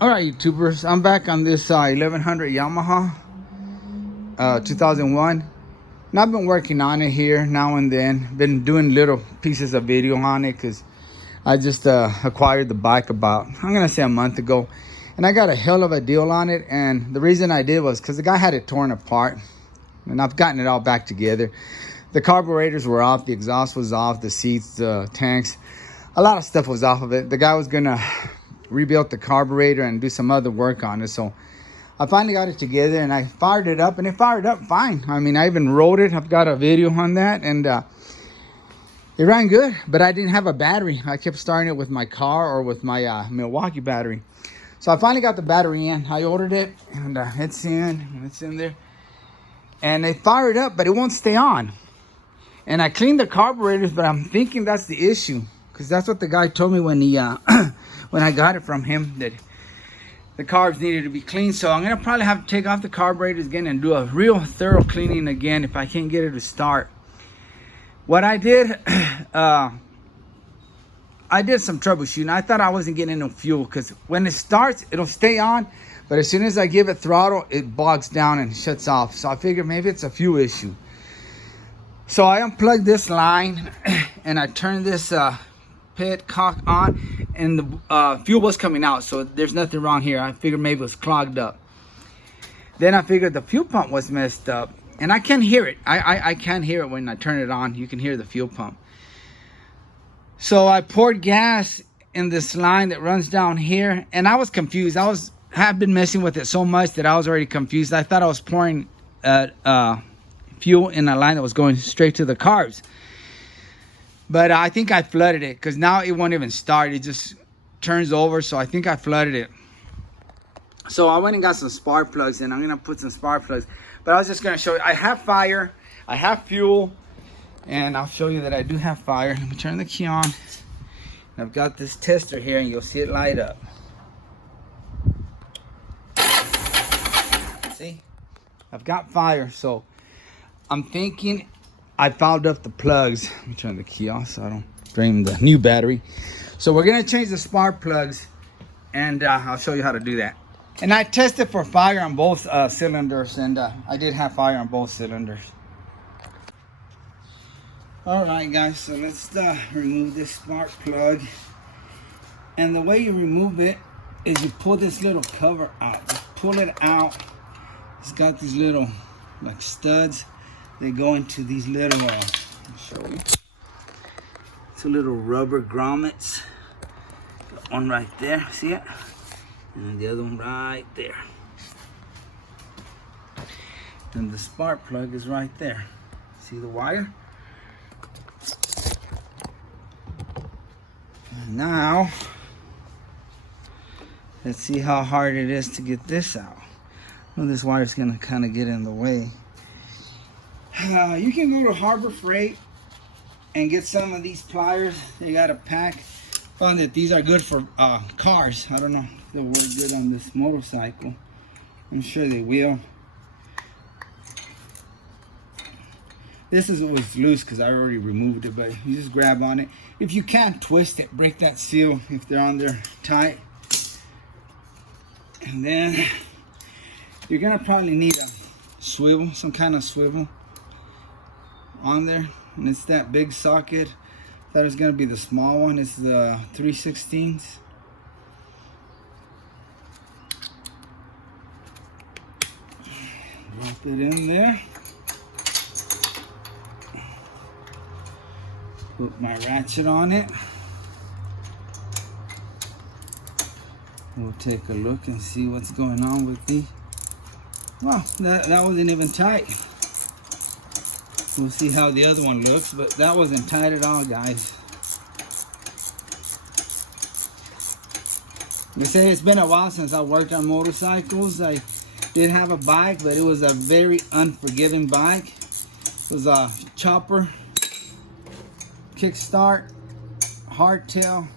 All right, YouTubers, I'm back on this 1100 Yamaha 2001. And I've been working on it here now and then. Been doing little pieces of video on it because I just acquired the bike about, I'm going to say a month ago. And I got a hell of a deal on it. And the reason I did was because the guy had it torn apart. And I've gotten it all back together. The carburetors were off, the exhaust was off, the seats, the tanks. A lot of stuff was off of it. The guy was going to rebuild the carburetor and do some other work on it. So I finally got it together and I fired it up, and it fired up fine. I mean, I even rode it. I've got a video on that, and it ran good, but I didn't have a battery. I kept starting it with my car or with my Milwaukee battery. So I finally got the battery in. I ordered it, and it's in there. And it fired up, but it won't stay on. And I cleaned the carburetors, but I'm thinking that's the issue, because that's what the guy told me when he when I got it from him, that the carbs needed to be cleaned. So I'm gonna probably have to take off the carburetors again and do a real thorough cleaning again if I can't get it to start. What I did, I did some troubleshooting. I thought I wasn't getting enough fuel, because when it starts, it'll stay on, but as soon as I give it throttle, it bogs down and shuts off. So I figured maybe it's a fuel issue. So I unplugged this line and I turned this pit cock on, and the fuel was coming out, so there's nothing wrong here. I figured maybe it was clogged up. Then I figured the fuel pump was messed up, and I can hear it. I can hear it when I turn it on. You can hear the fuel pump. So I poured gas in this line that runs down here, and I was confused. Have been messing with it so much that I was already confused. I thought I was pouring fuel in a line that was going straight to the carbs. But I think I flooded it, because now it won't even start. It just turns over. So I think I flooded it. So I went and got some spark plugs, and I'm going to put some spark plugs. But I was just going to show you. I have fire. I have fuel. And I'll show you that I do have fire. Let me turn the key on. And I've got this tester here, and you'll see it light up. See? I've got fire. So I'm thinking I fouled up the plugs. Let me turn the key off so I don't drain the new battery. So we're gonna change the spark plugs, and I'll show you how to do that. And I tested for fire on both cylinders, and I did have fire on both cylinders. All right, guys, so let's remove this spark plug. And the way you remove it is you pull this little cover out. Just pull it out. It's got these little like studs. They go into these little, I'll show you. It's a little rubber grommets. Got one right there, see it? And the other one right there. And the spark plug is right there. See the wire? And now, let's see how hard it is to get this out. Well, this wire's gonna kind of get in the way. You can go to Harbor Freight and get some of these pliers. They got a pack. Found that these are good for cars. I don't know if they'll work good on this motorcycle. I'm sure they will. This is what was loose because I already removed it, but you just grab on it. If you can't twist it, break that seal if they're on there tight. And then you're gonna probably need a swivel, some kind of swivel on there, and it's that big socket. That is going to be the small one. It's the 3/16. Drop it in there. Put my ratchet on it. We'll take a look and see what's going on with the. Well, that wasn't even tight. We'll see how the other one looks, but that wasn't tight at all, guys. They say it's been a while since I worked on motorcycles. I did have a bike, but it was a very unforgiving bike. It was a chopper, kickstart, hardtail.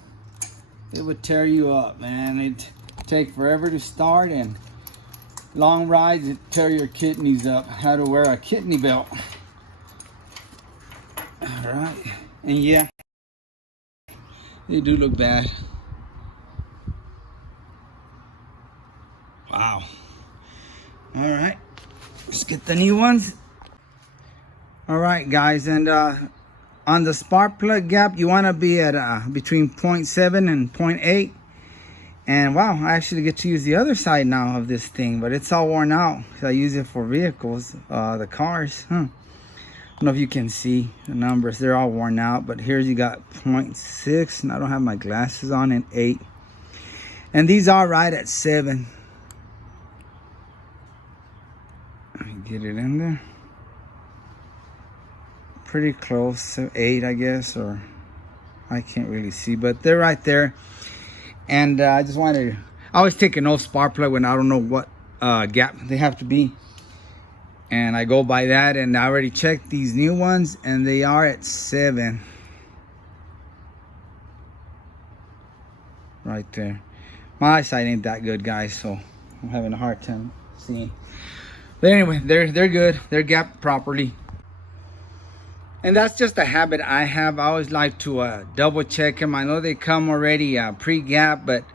It would tear you up, man. It'd take forever to start, and long rides, it'd tear your kidneys up. I had to wear a kidney belt. All right, and yeah, they do look bad. Wow. All right, let's get the new ones. All right, guys, and on the spark plug gap, you want to be at between 0.7 and 0.8. And wow, I actually get to use the other side now of this thing, but it's all worn out. I use it for vehicles, the cars. I don't know if you can see the numbers. They're all worn out, but here's you got 0.6, and I don't have my glasses on, and 8. And these are right at 7. Let me get it in there. Pretty close to 8, I guess, or I can't really see, but they're right there. And I just wanted to, I always take an old spark plug when I don't know what gap they have to be, and I go by that. And I already checked these new ones, and they are at 7 right there. My eyesight ain't that good, guys, so I'm having a hard time seeing. But anyway, they're good. They're gapped properly. And that's just a habit I have. I always like to double check them. I know they come already pre-gap, but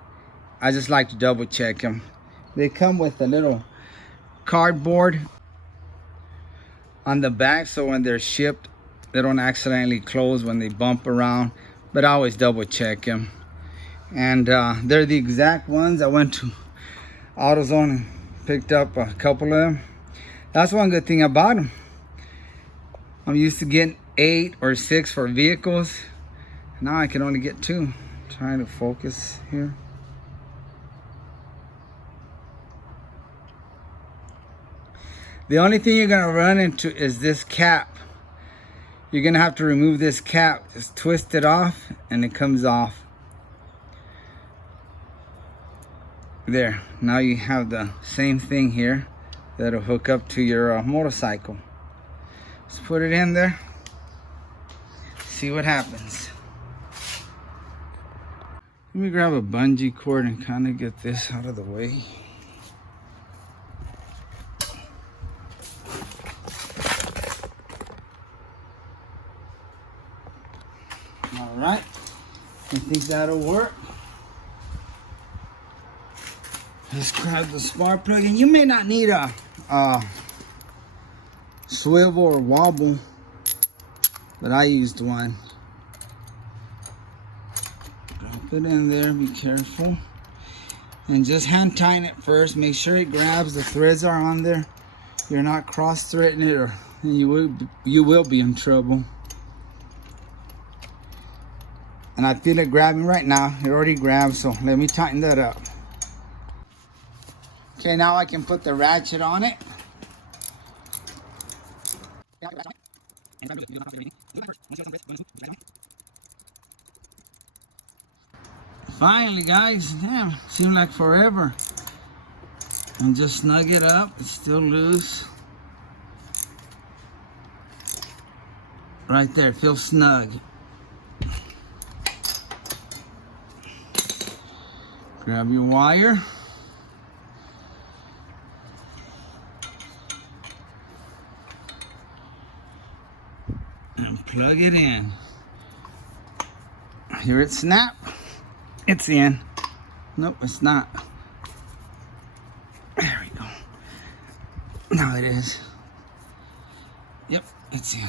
I just like to double check them. They come with a little cardboard on the back, so when they're shipped, they don't accidentally close when they bump around. But I always double check them. And they're the exact ones. I went to AutoZone and picked up a couple of them. That's one good thing about them. I'm used to getting 8 or 6 for vehicles. Now I can only get 2. Trying to focus here. The only thing you're gonna run into is this cap. You're gonna have to remove this cap. Just twist it off and it comes off. There, now you have the same thing here that'll hook up to your motorcycle. Let's put it in there, see what happens. Let me grab a bungee cord and kind of get this out of the way. All right, I think that'll work. Let's grab the spark plug, and you may not need a swivel or wobble, but I used one. Drop it in there, be careful, and just hand tighten it first. Make sure it grabs, the threads are on there. You're not cross-threading it, or you will be in trouble. And I feel it grabbing right now. It already grabbed, so let me tighten that up. Okay, now I can put the ratchet on it. Finally, guys, damn, seemed like forever. And just snug it up, it's still loose. Right there, feels snug. Grab your wire. And plug it in. Hear it snap. It's in. Nope, it's not. There we go. Now it is. Yep, it's in.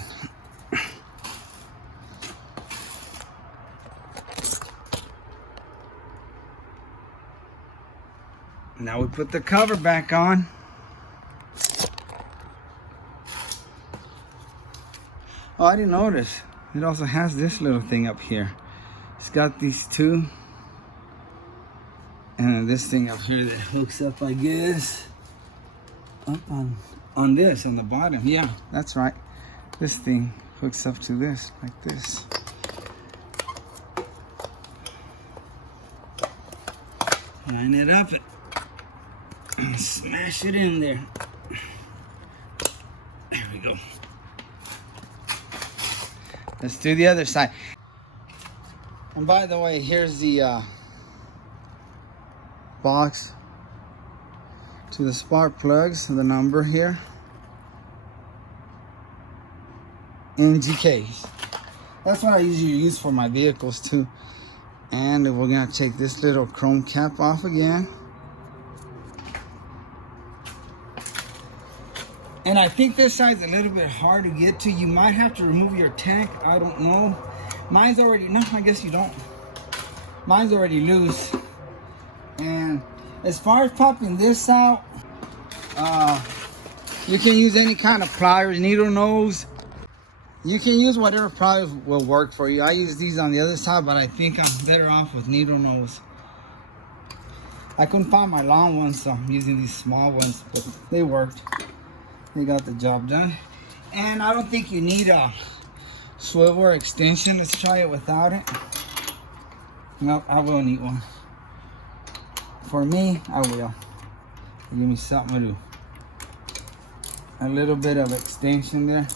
Now we put the cover back on. Oh, I didn't notice. It also has this little thing up here. It's got these two. And then this thing up here that hooks up, I guess, up on this, on the bottom. Yeah, that's right. This thing hooks up to this, like this. Line it up and smash it in there. There we go. Let's do the other side. And by the way, here's the box to the spark plugs, the number here. NGKs. That's what I usually use for my vehicles too. And we're gonna take this little chrome cap off again. And I think this side's a little bit hard to get to. You might have to remove your tank. I don't know. Mine's already, no, I guess you don't. Mine's already loose. And as far as popping this out, you can use any kind of pliers, needle nose. You can use whatever pliers will work for you. I use these on the other side, but I think I'm better off with needle nose. I couldn't find my long ones, so I'm using these small ones, but they worked. They got the job done. And I don't think you need a swivel extension. Let's try it without it. Nope, I will need one. For me, I will. Give me something to do. A little bit of extension there.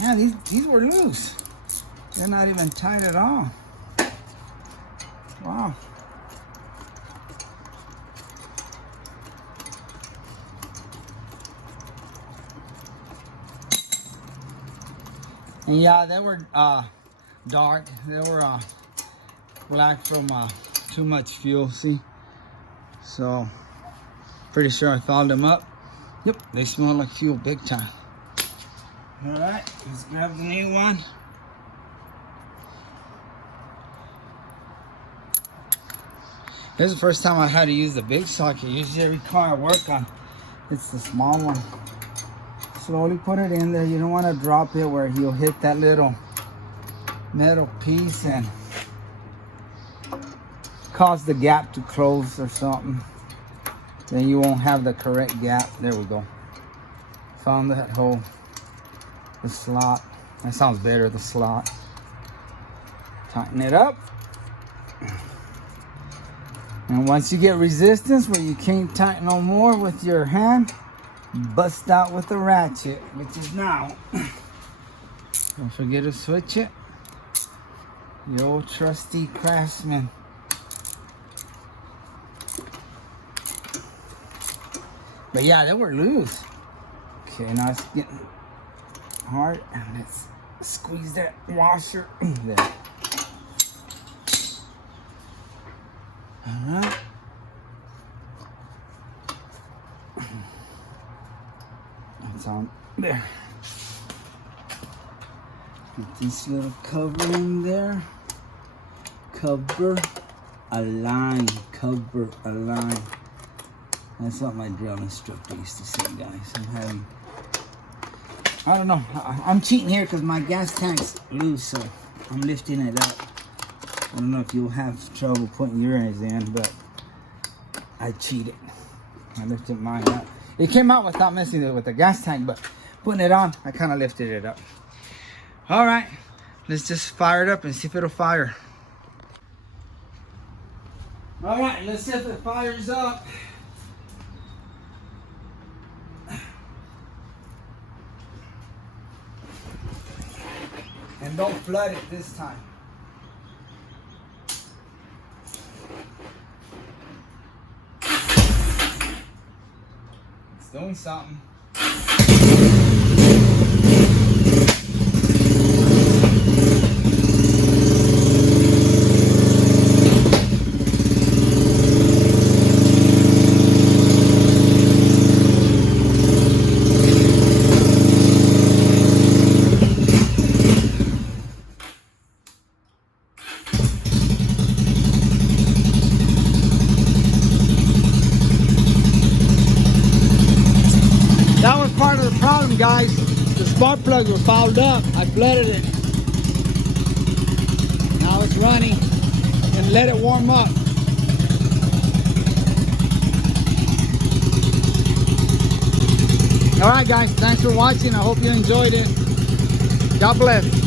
Yeah, these were loose. They're not even tight at all. Wow. And yeah, they were dark. They were black from too much fuel, see? So, pretty sure I fouled them up. Yep, they smell like fuel big time. All right, let's grab the new one. This is the first time I had to use the big socket. Usually every car I work on, it's the small one. Slowly put it in there. You don't want to drop it where you'll hit that little metal piece and cause the gap to close or something. Then you won't have the correct gap. There we go. Found that hole. The slot. That sounds better, the slot. Tighten it up. And once you get resistance where you can't tighten no more with your hand, bust out with the ratchet, which is now. Don't forget to switch it. The old trusty Craftsman. But yeah, they were loose. Okay, now it's getting hard, and let's squeeze that washer in there. All right. It's on there. Get this little cover in there. Cover a line. Cover a line. That's what my drill instructor used to say, guys. I don't know. I'm cheating here because my gas tank's loose, so I'm lifting it up. I don't know if you'll have trouble putting yours in, but I cheated. I lifted mine up. It came out without messing with the gas tank, but putting it on, I kind of lifted it up. All right, let's just fire it up and see if it'll fire. All right, let's see if it fires up. And don't flood it this time. It's doing something. That was part of the problem, guys. The spark plugs were fouled up. I flooded it. Now it's running, and let it warm up. All right, guys. Thanks for watching. I hope you enjoyed it. God bless.